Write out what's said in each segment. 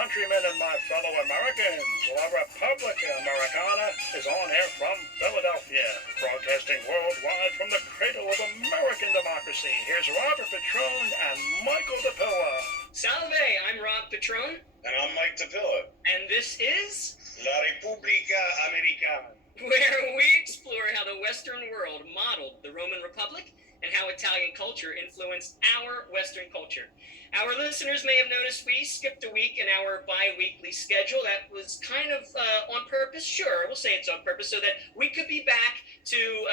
countrymen and my fellow Americans. La Repubblica Americana is on air from Philadelphia, broadcasting worldwide from the cradle of American democracy. Here's Robert Petrone and Michael DePilla. Salve, I'm Rob Petrone. And I'm Mike DePilla. And this is La Repubblica Americana, where we explore how the Western world modeled the Roman Republic and how Italian culture influenced our Western culture. Our listeners may have noticed we skipped a week in our bi-weekly schedule. That was kind of on purpose. Sure, we'll say it's on purpose so that we could be back to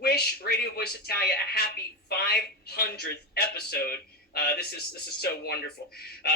wish Radio Voice Italia a happy 500th episode. This is so wonderful.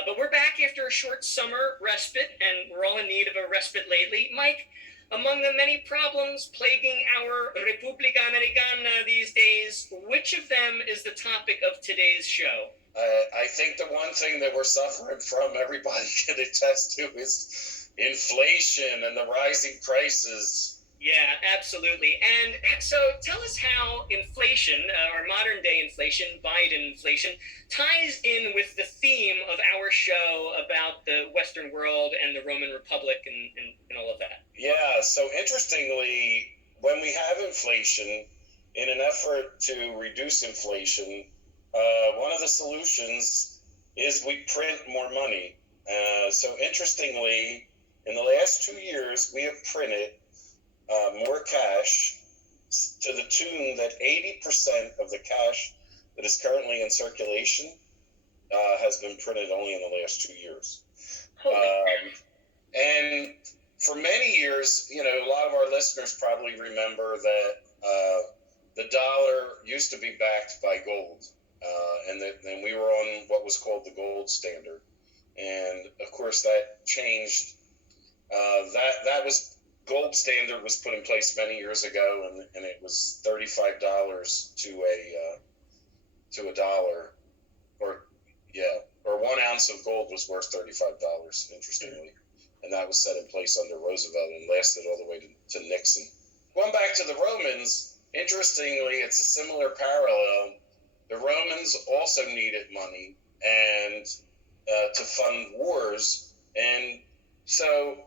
But we're back after a short summer respite, and we're all in need of a respite lately. Mike, among the many problems plaguing our Repubblica Americana these days, which of them is the topic of today's show? I think the one thing that we're suffering from, everybody can attest to, is inflation and the rising prices. Yeah, absolutely. And so tell us how inflation, or modern day inflation, Biden inflation, ties in with the theme of our show about the Western world and the Roman Republic and all of that. Yeah, so interestingly, when we have inflation, in an effort to reduce inflation, one of the solutions is we print more money. So interestingly, in the last 2 years, we have printed more cash to the tune that 80% of the cash that is currently in circulation has been printed only in the last 2 years. And for many years, you know, a lot of our listeners probably remember that the dollar used to be backed by gold. And we were on what was called the gold standard. And of course that changed. That was gold standard was put in place many years ago, and it was $35 to a dollar, or 1 ounce of gold was worth $35, interestingly, and that was set in place under Roosevelt and lasted all the way to Nixon. Going back to the Romans, interestingly, it's a similar parallel. The Romans also needed money and to fund wars, and so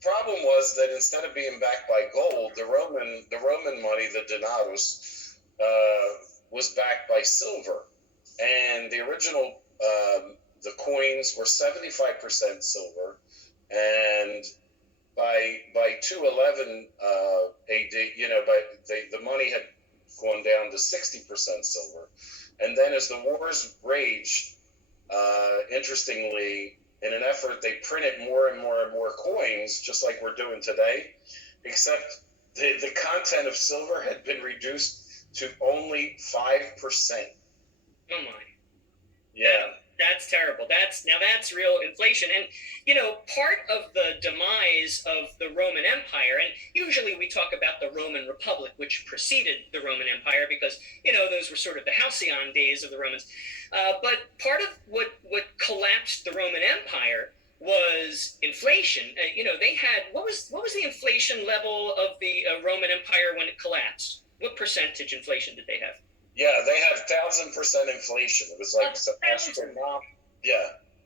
problem was that instead of being backed by gold, the Roman money, the denarius, was backed by silver, and the original the coins were 75% silver, and by 211 AD, the money had gone down to 60% silver, and then as the wars raged, interestingly, in an effort, they printed more and more and more coins, just like we're doing today, except the content of silver had been reduced to only 5%. Oh my. Yeah. That's terrible. That's real inflation. And, you know, part of the demise of the Roman Empire, and usually we talk about the Roman Republic, which preceded the Roman Empire because, you know, those were sort of the halcyon days of the Romans. But part of what collapsed the Roman Empire was inflation. They had, what was the inflation level of the Roman Empire when it collapsed? What percentage inflation did they have? Yeah, they had 1,000% inflation. It was like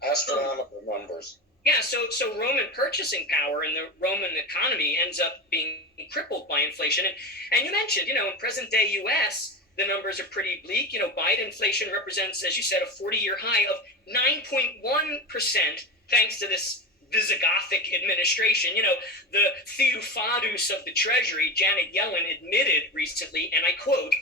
astronomical numbers. Yeah, so Roman purchasing power and the Roman economy ends up being crippled by inflation. And you mentioned, in present-day U.S., the numbers are pretty bleak. Biden inflation represents, as you said, a 40-year high of 9.1%, thanks to this Visigothic administration. The Theophadus of the Treasury, Janet Yellen, admitted recently, and I quote,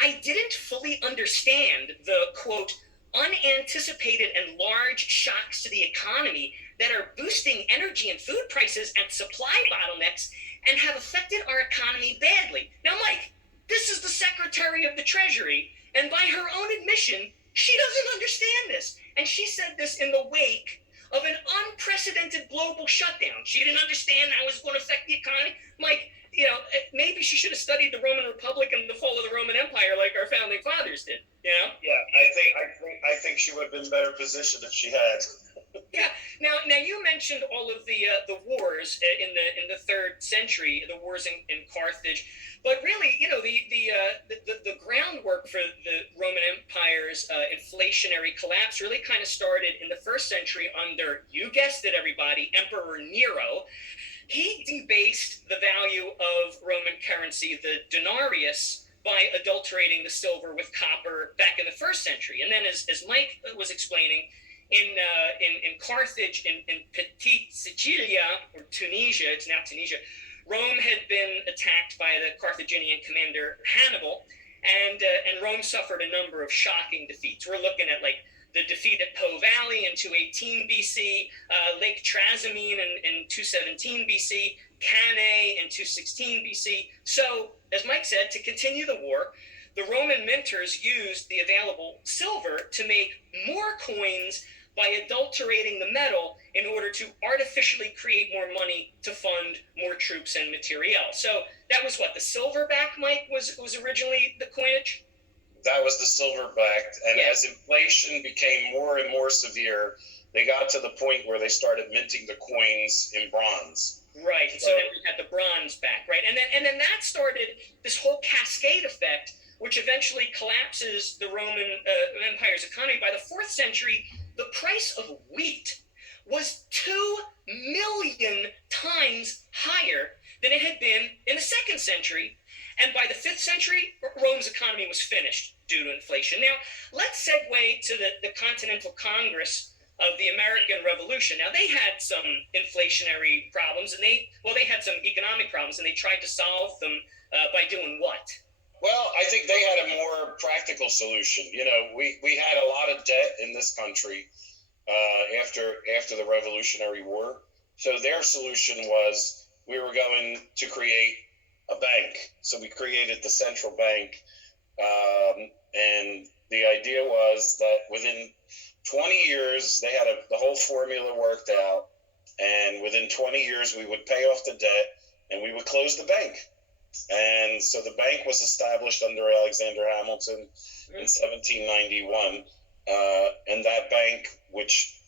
"I didn't fully understand the, quote, unanticipated and large shocks to the economy that are boosting energy and food prices and supply bottlenecks and have affected our economy badly." Now, Mike, this is the Secretary of the Treasury, and by her own admission, she doesn't understand this. And she said this in the wake of an unprecedented global shutdown. She didn't understand how it was going to affect the economy. Mike, maybe she should have studied the Roman Republic and the fall of the Roman Empire like our founding fathers did, Yeah, I think she would have been better positioned if she had. Yeah. Now you mentioned all of the wars in the third century, the wars in Carthage, but really, the groundwork for the Roman Empire's inflationary collapse really kind of started in the first century under, you guessed it, everybody, Emperor Nero. He debased the value of Roman currency, the denarius, by adulterating the silver with copper back in the first century. And then, as Mike was explaining, in Carthage, in Petite Sicilia, or Tunisia, it's now Tunisia, Rome had been attacked by the Carthaginian commander Hannibal, and Rome suffered a number of shocking defeats. We're looking at like the defeat at Po Valley in 218 BC, Lake Trasimene in 217 BC, Cannae in 216 BC. So, as Mike said, to continue the war, the Roman minters used the available silver to make more coins by adulterating the metal in order to artificially create more money to fund more troops and materiel. So that was what the silverback, Mike, was originally the coinage? That was the silver-backed, and Yeah. as inflation became more and more severe, they got to the point where they started minting the coins in bronze. Right. So then we had the bronze back, right? And then that started this whole cascade effect, which eventually collapses the Roman Empire's economy. By the 4th century, the price of wheat was 2 million times higher than it had been in the 2nd century. And by the 5th century, Rome's economy was finished due to inflation. Now, let's segue to the Continental Congress of the American Revolution. Now, they had some inflationary problems, and they had some economic problems, and they tried to solve them by doing what? Well, I think they had a more practical solution. You know, we had a lot of debt in this country after the Revolutionary War. So their solution was we were going to create a bank. So we created the central bank, and the idea was that within 20 years they had the whole formula worked out, and within 20 years we would pay off the debt and we would close the bank. And so the bank was established under Alexander Hamilton in 1791, and that bank, which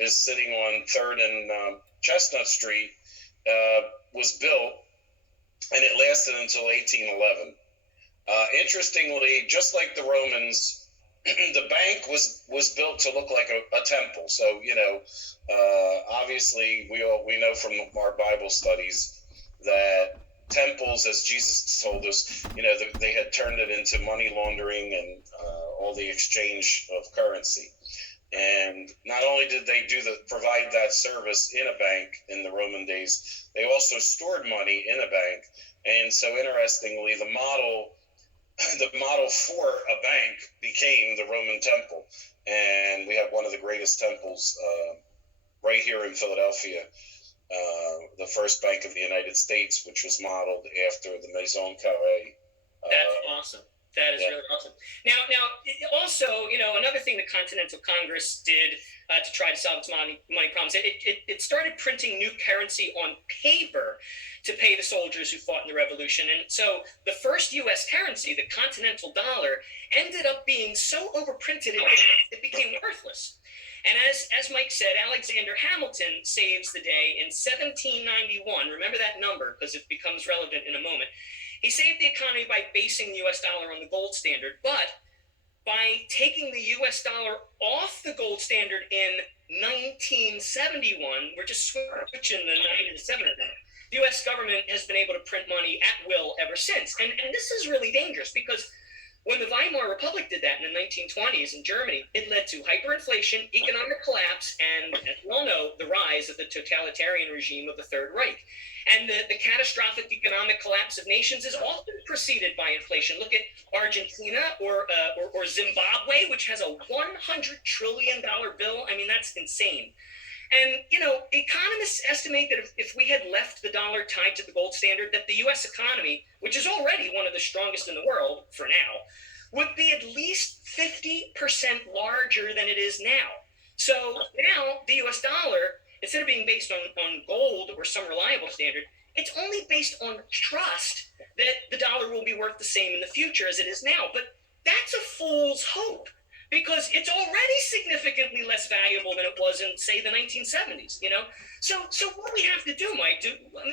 is sitting on 3rd and Chestnut Street, was built, and it lasted until 1811. Interestingly, just like the Romans, the bank was built to look like a temple. So, obviously we know from our Bible studies that temples, as Jesus told us, they had turned it into money laundering and all the exchange of currency. And not only did they provide that service in a bank in the Roman days, they also stored money in a bank. And so, interestingly, the model for a bank became the Roman temple, and we have one of the greatest temples right here in Philadelphia. The first bank of the United States, which was modeled after the Maison Carrée. That's awesome. That is really awesome. Now, also, another thing the Continental Congress did to try to solve its money problems, it started printing new currency on paper to pay the soldiers who fought in the Revolution. And so the first U.S. currency, the Continental dollar, ended up being so overprinted it became worthless. And as Mike said, Alexander Hamilton saves the day in 1791. Remember that number because it becomes relevant in a moment. He saved the economy by basing the U.S. dollar on the gold standard, but by taking the U.S. dollar off the gold standard in 1971, we're just switching the 9 to the 7 of them. The U.S. government has been able to print money at will ever since. And this is really dangerous because when the Weimar Republic did that in the 1920s in Germany, it led to hyperinflation, economic collapse, and, as we all know, the rise of the totalitarian regime of the Third Reich. And the catastrophic economic collapse of nations is often preceded by inflation. Look at Argentina or Zimbabwe, which has a $100 trillion bill. I mean, that's insane. And, economists estimate that if we had left the dollar tied to the gold standard, that the U.S. economy, which is already one of the strongest in the world for now, would be at least 50% larger than it is now. So now the U.S. dollar, instead of being based on gold or some reliable standard, it's only based on trust that the dollar will be worth the same in the future as it is now. But that's a fool's hope because it's already significantly less valuable than it was in, say, the 1970s. So what do we have to do, Mike?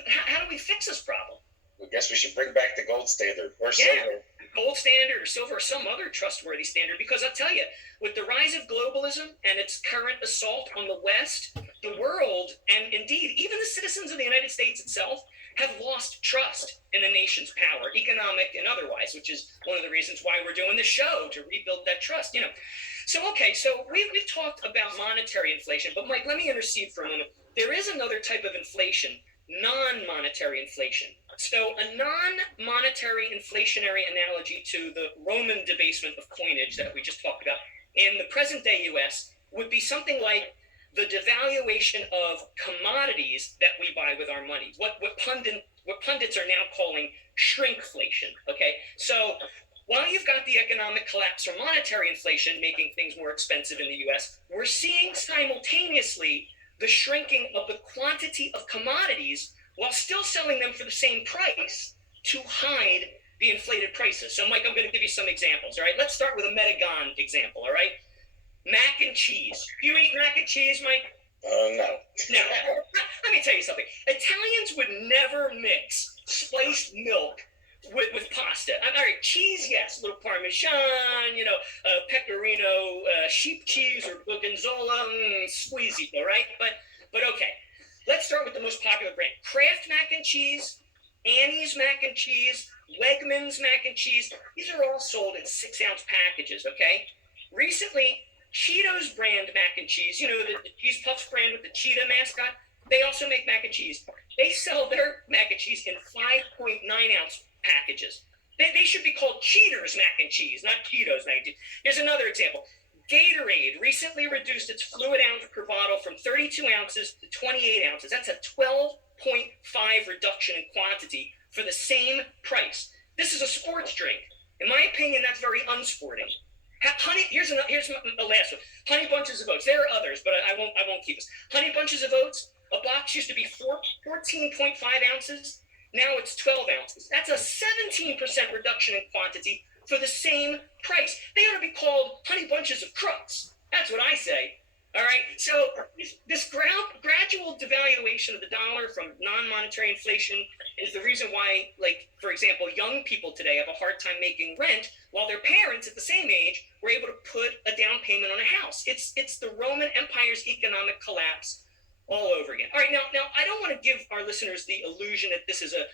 How do we fix this problem? I guess we should bring back the gold standard or silver. Gold standard or silver or some other trustworthy standard, because I'll tell you, with the rise of globalism and its current assault on the West, the world, and indeed even the citizens of the United States itself, have lost trust in the nation's power, economic and otherwise, which is one of the reasons why we're doing this show, to rebuild that trust. So we've talked about monetary inflation, but Mike, let me intercede for a moment. There is another type of inflation, non-monetary inflation. So a non-monetary inflationary analogy to the Roman debasement of coinage that we just talked about in the present day US would be something like the devaluation of commodities that we buy with our money, what pundits are now calling shrinkflation. Okay, so while you've got the economic collapse or monetary inflation making things more expensive in the US, we're seeing simultaneously the shrinking of the quantity of commodities while still selling them for the same price to hide the inflated prices. So, Mike, I'm going to give you some examples, all right? Let's start with a Metagon example, all right? Mac and cheese. You eat mac and cheese, Mike? No. No. Let me tell you something. Italians would never mix spiced milk with pasta. All right, cheese, yes, a little Parmesan, pecorino, sheep cheese, or gorgonzola, squeezy, all right? But okay, let's start with the most popular brand. Kraft mac and cheese, Annie's mac and cheese, Wegmans mac and cheese. These are all sold in 6-ounce packages, okay? Recently, Cheetos brand mac and cheese, the Cheese Puffs brand with the cheetah mascot, they also make mac and cheese. They sell their mac and cheese in 5.9-ounce packages. They should be called Cheaters mac and cheese, not Cheetos mac and cheese. Here's another example. Gatorade recently reduced its fluid ounce per bottle from 32 ounces to 28 ounces. That's a 12.5 reduction in quantity for the same price. This is a sports drink. In my opinion, that's very unsporting. Here's the last one. Honey Bunches of Oats. There are others, but I won't keep this. Honey Bunches of Oats. A box used to be 14.5 ounces. Now it's 12 ounces. That's a 17% reduction in quantity for the same price. They ought to be called Honey Bunches of Crooks. That's what I say. All right. So this gradual devaluation of the dollar from non-monetary inflation is the reason why, like, for example, young people today have a hard time making rent, while their parents at the same age were able to put a down payment on a house. It's the Roman Empire's economic collapse all over again. All right, now I don't want to give our listeners the illusion that this is a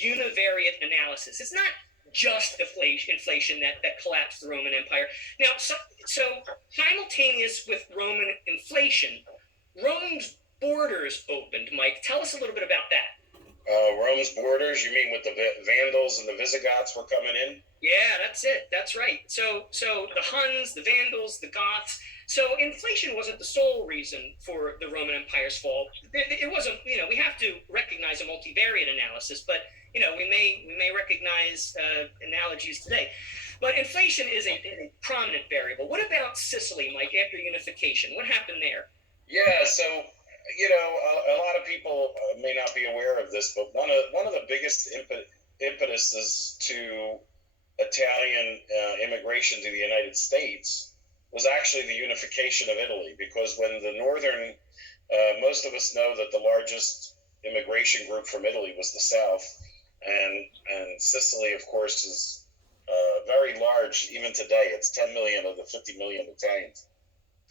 univariate analysis. It's not just inflation that collapsed the Roman Empire. Now, so simultaneous with Roman inflation, Rome's borders opened. Mike, tell us a little bit about that. Rome's borders, you mean with the Vandals and the Visigoths were coming in? Yeah, that's it. That's right. So the Huns, the Vandals, the Goths. So inflation wasn't the sole reason for the Roman Empire's fall. It wasn't. We have to recognize a multivariate analysis, but we may recognize analogies today. But inflation is a prominent variable. What about Sicily, Mike? After unification, what happened there? Yeah. So a lot of people may not be aware of this, but one of the biggest impetuses to Italian immigration to the United States was actually the unification of Italy, because when the northern, most of us know that the largest immigration group from Italy was the South, and Sicily, of course, is very large. Even today, it's 10 million of the 50 million Italians,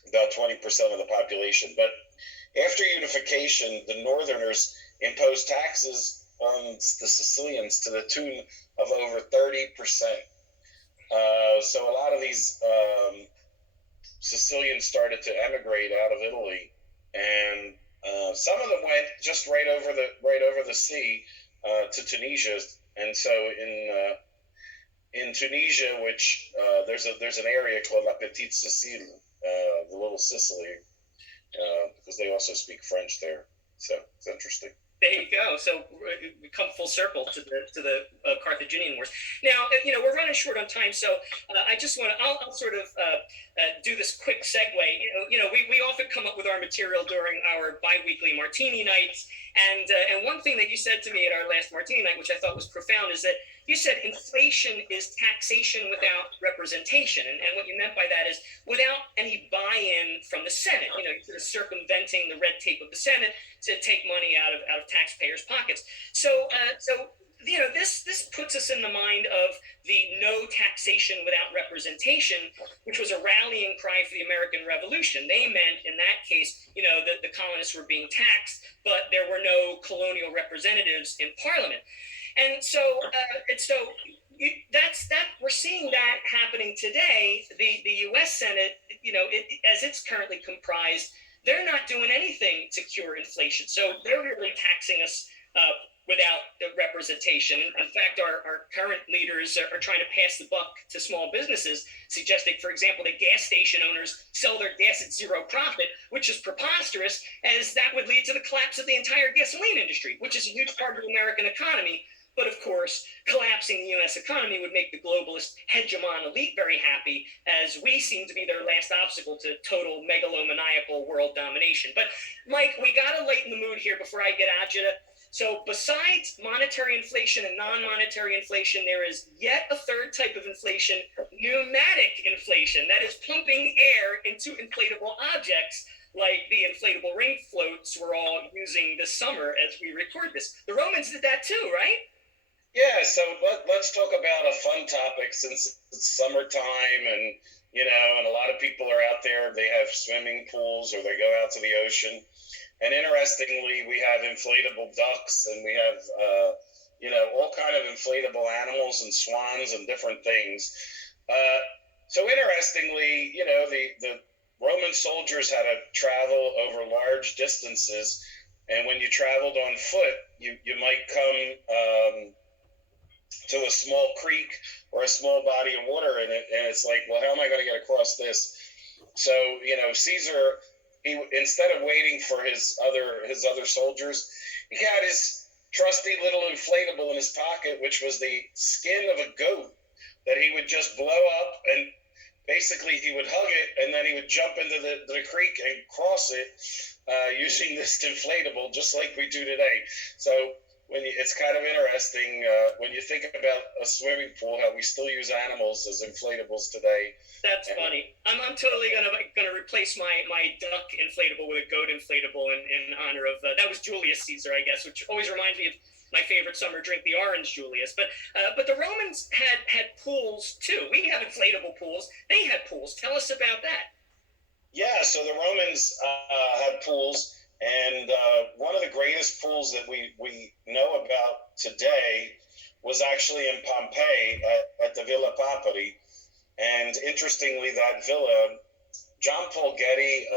about 20% of the population. But after unification, the northerners imposed taxes on the Sicilians to the tune of over 30%. So a lot of these Sicilians started to emigrate out of Italy, and some of them went just right over the sea to Tunisia. And so in Tunisia, which there's an area called La Petite Sicile, the Little Sicily, because they also speak French there. So it's interesting. There you go. So we come full circle to the Carthaginian Wars. Now, we're running short on time, so I just want to. I'll sort of do this quick segue. We often come up with our material during our biweekly martini nights, and one thing that you said to me at our last martini night, which I thought was profound, is that you said inflation is taxation without representation. And what you meant by that is without any buy-in from the Senate. You know, you're sort of circumventing the red tape of the Senate to take money out of taxpayers' pockets. So you know, this puts us in the mind of the no taxation without representation, which was a rallying cry for the American Revolution. They meant, in that case, you know, that the colonists were being taxed, but there were no colonial representatives in Parliament. And so we're seeing that happening today. The U.S. Senate, you know, as it's currently comprised, they're not doing anything to cure inflation. So they're really taxing us without the representation. In fact, our current leaders are trying to pass the buck to small businesses, suggesting, for example, that gas station owners sell their gas at zero profit, which is preposterous, as that would lead to the collapse of the entire gasoline industry, which is a huge part of the American economy. But of course, collapsing the U.S. economy would make the globalist hegemon elite very happy, as we seem to be their last obstacle to total megalomaniacal world domination. But Mike, we got to lighten the mood here before I get agita. So besides monetary inflation and non-monetary inflation, there is yet a third type of inflation, pneumatic inflation, that is pumping air into inflatable objects like the inflatable ring floats we're all using this summer as we record this. The Romans did that too, right? Yeah, so let's talk about a fun topic since it's summertime and, you know, and a lot of people are out there, they have swimming pools or they go out to the ocean. And interestingly, we have inflatable ducks and we have, you know, all kind of inflatable animals and swans and different things. So interestingly, you know, the Roman soldiers had to travel over large distances. And when you traveled on foot, you might come to a small creek or a small body of water and it's like, well, how am I going to get across this? So, you know, Caesar, he, instead of waiting for his other soldiers, he had his trusty little inflatable in his pocket, which was the skin of a goat that he would just blow up, and basically he would hug it, and then he would jump into the creek and cross it using this inflatable, just like we do today. So it's kind of interesting when you think about a swimming pool, how we still use animals as inflatables today. That's funny. I'm totally gonna replace my duck inflatable with a goat inflatable in honor of that was Julius Caesar, I guess, which always reminds me of my favorite summer drink, the Orange Julius. But the Romans had pools too. We have inflatable pools. They had pools. Tell us about that. Yeah, so the Romans had pools. And one of the greatest pools that we know about today was actually in Pompeii at the Villa Papari. And interestingly, that villa, John Paul Getty,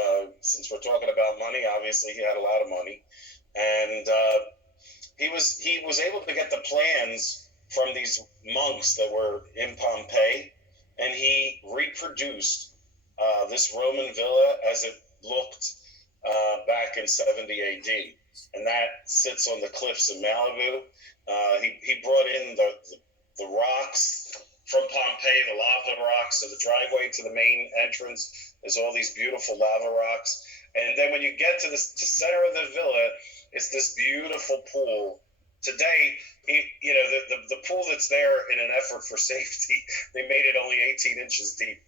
since we're talking about money, obviously he had a lot of money. And he was able to get the plans from these monks that were in Pompeii. And he reproduced this Roman villa as it looked back in 70 AD, and that sits on the cliffs of Malibu. He brought in the rocks from Pompeii, the lava rocks. So the driveway to the main entrance is all these beautiful lava rocks, and then when you get to the center of the villa, it's this beautiful pool. Today, you know, the pool that's there in an effort for safety, they made it only 18 inches deep.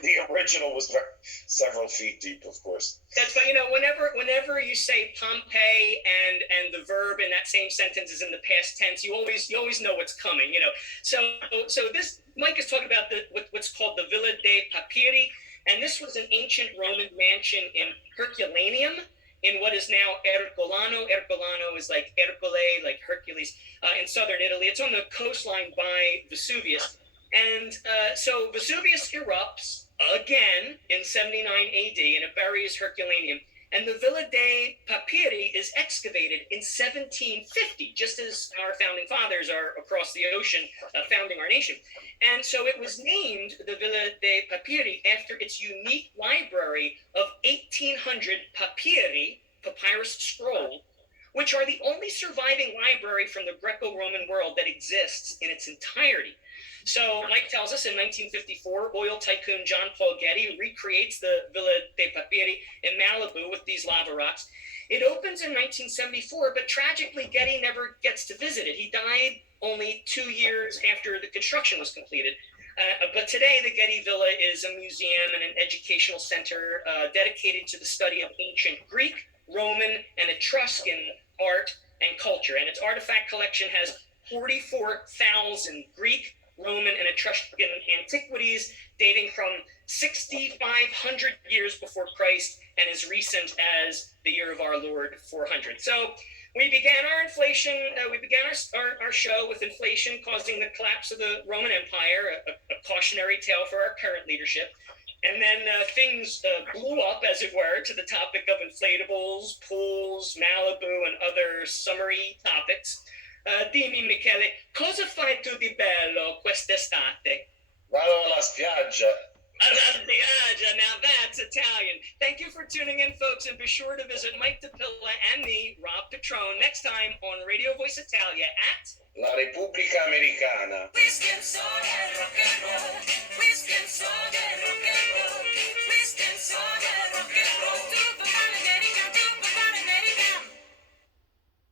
The original was several feet deep, of course. That's but you know, whenever you say Pompeii and the verb in that same sentence is in the past tense, you always know what's coming. You know, so this Mike is talking about what's called the Villa dei Papiri, and this was an ancient Roman mansion in Herculaneum, in what is now Ercolano. Ercolano is like Ercole, like Hercules, in southern Italy. It's on the coastline by Vesuvius. And so Vesuvius erupts again in 79 AD, and it buries Herculaneum. And the Villa dei Papiri is excavated in 1750, just as our founding fathers are across the ocean founding our nation. And so it was named the Villa dei Papiri after its unique library of 1,800 papyri, papyrus scroll, which are the only surviving library from the Greco-Roman world that exists in its entirety. So Mike tells us in 1954, oil tycoon John Paul Getty recreates the Villa dei Papiri in Malibu with these lava rocks. It opens in 1974, but tragically Getty never gets to visit it. He died only 2 years after the construction was completed. But today, the Getty Villa is a museum and an educational center dedicated to the study of ancient Greek, Roman, and Etruscan art and culture. And its artifact collection has 44,000 Greek, Roman, and Etruscan antiquities dating from 6,500 years before Christ and as recent as the year of our Lord 400. So we began our show with inflation causing the collapse of the Roman Empire, a cautionary tale for our current leadership. And then things blew up, as it were, to the topic of inflatables, pools, Malibu, and other summery topics. Dimmi, Michele, cosa fai tu di bello quest'estate? Vado alla spiaggia. Alla spiaggia, now that's Italian. Thank you for tuning in, folks, and be sure to visit Mike DePilla and me, Rob Petrone, next time on Radio Voice Italia at La Repubblica Americana. Let's get started.